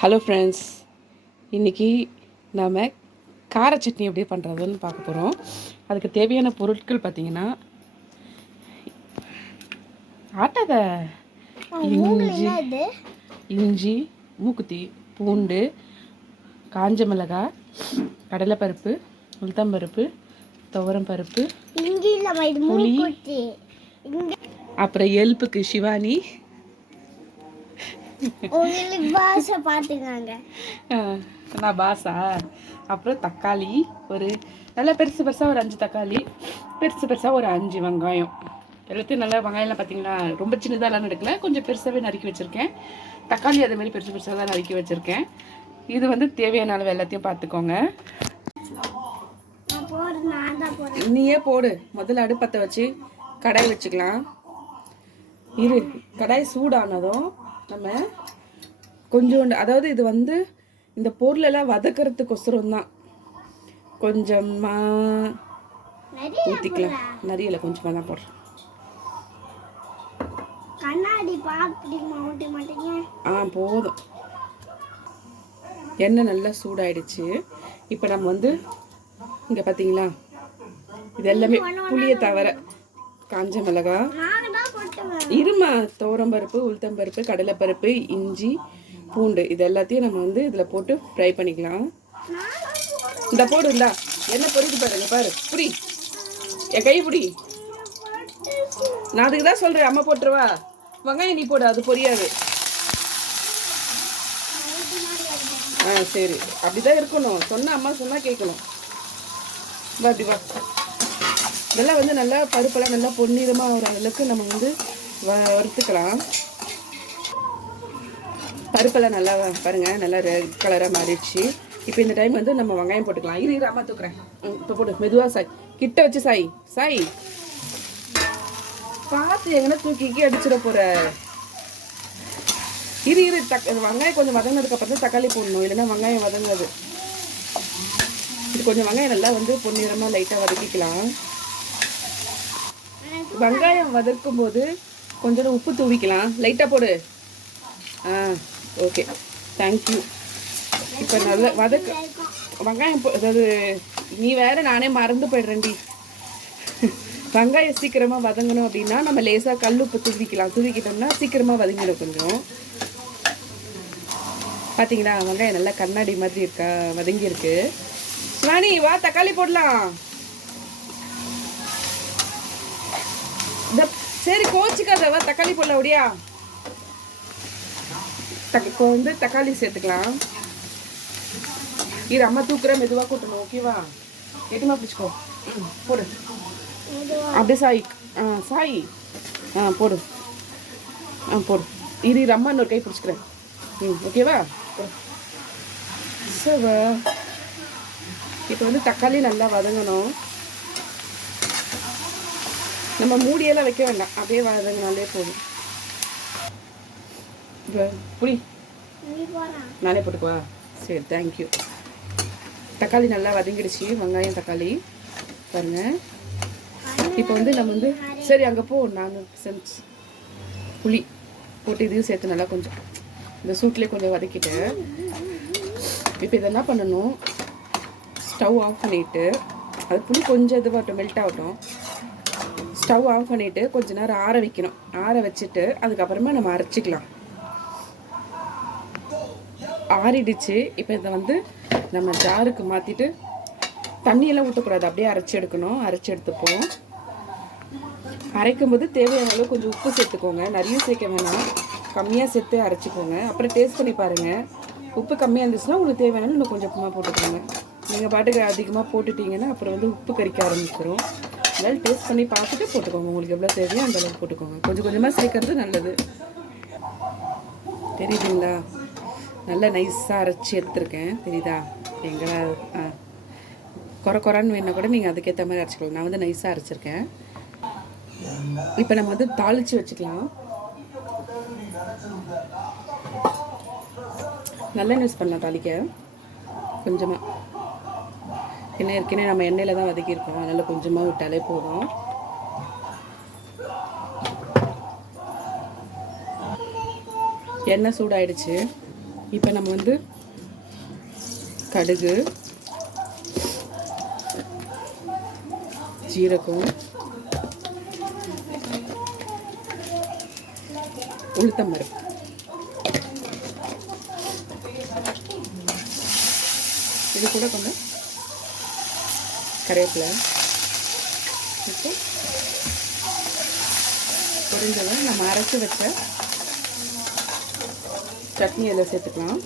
Hello friends, இன்றைக்கி நாம் கார சட்னி எப்படி பண்ணுறதுன்னு பார்க்க போகிறோம். அதுக்கு தேவையான பொருட்கள் பார்த்திங்கன்னா, ஆட்டாத இஞ்சி, மூக்குத்தி, பூண்டு, காஞ்ச மிளகாய், கடலைப்பருப்பு, உளுத்தம்பருப்பு, துவரம்பருப்பு, புளி, அப்புறம் எலுப்புக்கு சிவானி, நான் பாசா, அப்புறம் தக்காளி, ஒரு நல்லா பெருசு பெருசாக ஒரு 5 தக்காளி, பெருசு பெருசாக ஒரு 5 வெங்காயம். எல்லாத்தையும் நல்லா வெங்காயம்லாம் பார்த்தீங்கன்னா ரொம்ப சின்னதாலாம் எடுக்கல, கொஞ்சம் பெருசாகவே நறுக்கி வச்சுருக்கேன். தக்காளி அதேமாதிரி பெருசு பெருசாக தான் நறுக்கி வச்சுருக்கேன். இது வந்து தேவையான அளவு எல்லாத்தையும் பார்த்துக்கோங்க. நீயே போடு. முதல்ல அடுப்பத்தை வச்சு கடாய் வச்சுக்கலாம். கடாய் சூடானதும் நம்ம கொஞ்சோண்டு, அதாவது இது வந்து இந்த பொருளெல்லாம் வதக்கிறதுக்கொசரம் தான், கொஞ்சமாக ஊற்றிக்கலாம். நிறைய கொஞ்சமாக தான் போடுறேன். போதும். எண்ணெய் நல்லா சூடாயிடுச்சு. இப்போ நம்ம வந்து இங்கே பார்த்தீங்களா, இது எல்லாமே புளியை தவிர காஞ்ச மிளகாய், இருமா, துவரம்பருப்பு, உளுத்தம்பருப்பு, கடலைப்பருப்பு, இஞ்சி, பூண்டு, இது எல்லாத்தையும் நம்ம வந்து இதில் போட்டு ஃப்ரை பண்ணிக்கலாம். இந்த போடு, இந்தா என்ன பொறிக்கு பாருங்க, பாரு, புடி, என் கை புடி. நான் அதுக்கு தான் சொல்கிறேன், அம்மா போட்டுருவா. வெங்காயம் நீ போடு, அது பொரியாது. சரி, அப்படிதான் இருக்கணும். சொன்ன அம்மா சொன்னால் கேட்கணும். வா அப்படி வா. இதெல்லாம் வந்து நல்லா பருப்பெல்லாம் நல்லா பொன்னிறமாக ஆகிற அளவுக்கு நம்ம வந்து வறுத்துக்கலாம். பருப்பெல்லாம் நல்லா பாருங்கள், நல்லா ரெட் கலராக மாறிடுச்சு. இப்போ இந்த டைம் வந்து நம்ம வெங்காயம் போட்டுக்கலாம். இரு அம்மா தூக்குறேன். இப்போ போடு, மெதுவாக சாய், கிட்ட வச்சு சாய் பார்த்து எங்கன்னா தூக்கி அடிச்சிட போகிற. இரு வெங்காயம் கொஞ்சம் வதங்கினதுக்கப்புறம் தான் தக்காளி போடணும், இல்லைன்னா வெங்காயம் வதங்காது. இது கொஞ்சம் வெங்காயம் நல்லா வந்து பொன்னிறமாக லைட்டாக வதக்கிக்கலாம். வெங்காயம் வதக்கும் போது கொஞ்சம் உப்பு தூவிக்கலாம். லைட்டாக போடு. Okay, thank you. இப்போ நல்லா வெங்காயம் அதாவது நீ வேற, நானே மறந்து போய்டுறேன்டி. வெங்காயம் சீக்கிரமாக வதங்கணும் அப்படின்னா நம்ம லேசாக கல் உப்பு தூவிக்கிட்டோம்னா சீக்கிரமாக வதங்கிடும். கொஞ்சம் பார்த்தீங்களா, வெங்காயம் நல்லா கண்ணாடி மாதிரி இருக்கா, வதங்கியிருக்கு. சிவானி வா, தக்காளி போடலாம். சரி, கோச்சிக்காத, வா தக்காளி போடலாம். அப்படியா, இப்போ வந்து தக்காளி சேர்த்துக்கலாம். இது அம்மா தூக்குற, மெதுவாக கூட்டணும். ஓகேவா, எட்டுமா பிடிச்சிக்கோ. போடு, அப்படியே சாய். போடு. போடு. இது அம்மா இன்னொரு கை பிடிச்சிக்கிறேன். ஓகேவா. சரி, இப்போ வந்து தக்காளி நல்லா வதங்கணும். நம்ம மூடியெல்லாம் வைக்க வேண்டாம், அப்படியே வதங்கினாலே போதும். இப்போ புளி நானே போட்டுக்குவா. சரி, தேங்க்யூ. தக்காளி நல்லா வதங்கிடுச்சு, வெங்காயம் தக்காளி பாருங்க. இப்போ வந்து நம்ம வந்து சரி அங்கே போ, நான் செஞ்சு புளி போட்டு இதையும் சேர்த்து நல்லா கொஞ்சம் இந்த சூட்லேயே கொஞ்சம் வதக்கிட்டேன். இப்போ இதை என்ன பண்ணணும், ஸ்டவ் ஆஃப் பண்ணிவிட்டு, அது புளி கொஞ்சம் இதுவாகட்டும், மெல்ட் ஆகட்டும். ஸ்டவ் ஆஃப் பண்ணிவிட்டு கொஞ்ச நேரம் ஆற வைக்கணும். ஆற வச்சுட்டு அதுக்கப்புறமா நம்ம அரைச்சிக்கலாம். ஆறிடுச்சு. இப்போ இதை வந்து நம்ம ஜாருக்கு மாற்றிட்டு, தண்ணியெல்லாம் ஊற்றக்கூடாது, அப்படியே அரைச்சி எடுக்கணும். அரைச்சி எடுத்துப்போம். அரைக்கும் போது தேவையான அளவு கொஞ்சம் உப்பு சேர்த்துக்கோங்க. நிறைய சேர்க்க வேணாம், கம்மியாக சேர்த்து அரைச்சிக்கோங்க. அப்புறம் டேஸ்ட் பண்ணி பாருங்கள். உப்பு கம்மியாக இருந்துச்சுன்னா உங்களுக்கு தேவையான இன்னும் கொஞ்சம் உப்புமா போட்டுக்கோங்க. நீங்கள் பாட்டுக்கு அதிகமாக போட்டுட்டிங்கன்னா அப்புறம் வந்து உப்பு கறிக்க ஆரம்பிச்சிடும். அதனால் டேஸ்ட் பண்ணி பார்த்துட்டு போட்டுக்கோங்க. உங்களுக்கு எவ்வளோ தேவையோ அந்த அளவுக்கு போட்டுக்கோங்க. கொஞ்சம் கொஞ்சமாக சேர்க்கறது நல்லது. தெரியுதுங்களா, நல்லா நைஸாக அரைச்சி எடுத்துருக்கேன். தெரியுதா, எங்களா குறைன்னு வேணால் கூட நீங்கள் அதுக்கேற்ற மாதிரி அரைச்சிக்கலாம். நான் வந்து நைஸாக அரைச்சிருக்கேன். இப்போ நம்ம வந்து தாளித்து வச்சுக்கலாம். நல்லெண்ணெய் யூஸ் பண்ணலாம் தாளிக்க. கொஞ்சமாக எண்ணெய் ஏற்கனவே நம்ம எண்ணெயில் தான் வதக்கியிருக்கோம், அதனால் கொஞ்சமாக விட்டாலே போதும். எண்ணெய் சூடாயிடுச்சு. இப்போ நம்ம வந்து கடுகு, ஜீரகம், உளுத்தம்பருப்பு, இது கூட கொஞ்சம் கருவேப்பிலை, இப்போ பொரிஞ்சதை நம்ம அரைச்சி வச்ச சட்னி அதில் சேர்த்துக்கலாம்.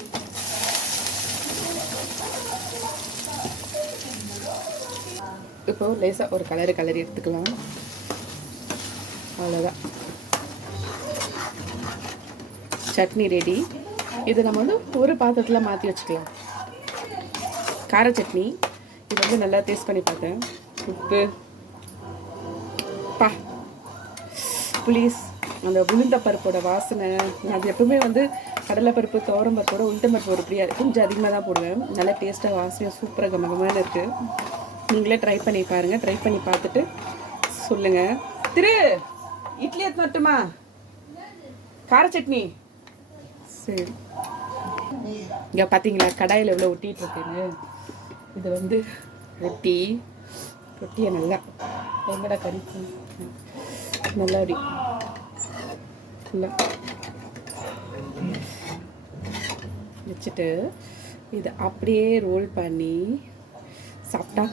இப்போ லேசாக ஒரு கலரி எடுத்துக்கலாம். அவ்வளோதான், சட்னி ரெடி. இதை நம்ம வந்து ஒரு பாத்திரத்தில் மாற்றி வச்சுக்கலாம். கார சட்னி இது வந்து நல்லா டேஸ்ட் பண்ணி பார்த்தேன். உப்பு, புளிஸ், அந்த உளுந்தப்பருப்போட வாசனை. அது எப்பவுமே வந்து கடலைப்பருப்பு, துவரம்பருப்போட உளுத்தம்பருப்பு ஒரு பிரியா கொஞ்சம் அதிகமாக தான் போடுவேன். நல்லா டேஸ்ட்டாக வாசனையாக சூப்பராக கமகமான இருக்குது. நீங்களே ட்ரை பண்ணி பாருங்கள். ட்ரை பண்ணி பார்த்துட்டு சொல்லுங்கள். இட்லி எடுத்து மட்டுமா? கார சட்னி சரி. இங்கே பார்த்தீங்களா கடாயில் எவ்வளோ ஒட்டிகிட்டு இருக்குன்னு. இது வந்து ரொட்டியை நல்லா எங்கடா கறி நல்லா அப்படி ஃபுல்லாக வச்சுட்டு இதை அப்படியே ரோல் பண்ணி சாப்பிட்டா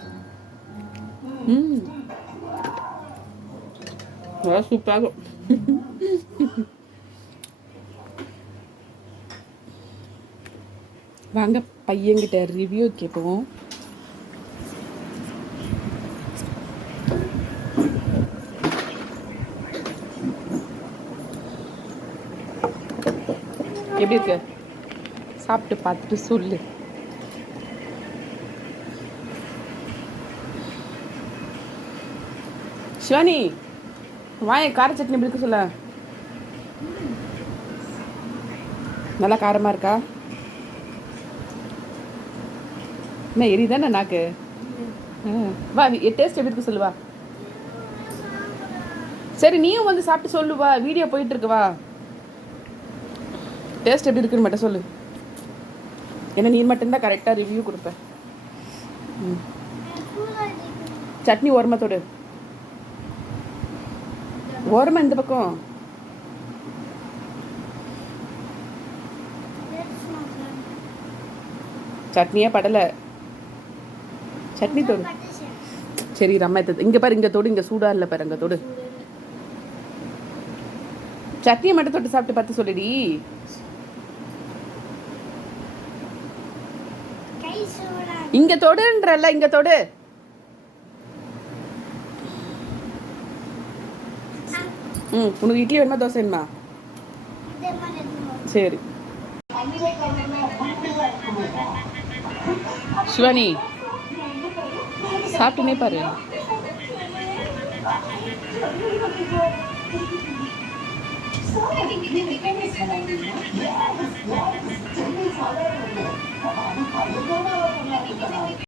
சூப்பராகும். வாங்க பையன்கிட்ட ரிவ்யூ கேட்போம். எப்படி இருக்கு? சாப்பிட்டு பார்த்துட்டு சொல்லு. சிவானி வாய, கார சட்னி எப்படி இருக்கு சொல்ல. நல்லா காரமாக இருக்கா? என்ன எரிதானே நாக்கு? வா, டேஸ்ட் எப்படி இருக்கு சொல்லுவா. சரி நீயும் வந்து சாப்பிட்டு சொல்லுவா, வீடியோ போயிட்டு இருக்கு. வா, டேஸ்ட் எப்படி இருக்குன்னு மட்டும் சொல்லு. ஏன்னா நீ மட்டும்தான் கரெக்டாக ரிவ்யூ கொடுப்பேன். சட்னி ஓரமத்தோடு ஓரமா இந்த பக்கம். சட்னியே படலை. சட்னி தோடு சரி ரம்மா இங்கே பாரு, இங்கே தோடு, இங்கே சூடாக இல்லை பாரு, அங்கே தோடு. சட்னியை மட்டும் தொட்டு சாப்பிட்டு பார்த்து சொல்லுடி. இங்க தொடுன்றல்ல, இங்க தொடு. உனக்கு இட்லி வேணுமா தோசை வேணுமா? சரி சிவானி சாப்பிட்டுனே பாரு.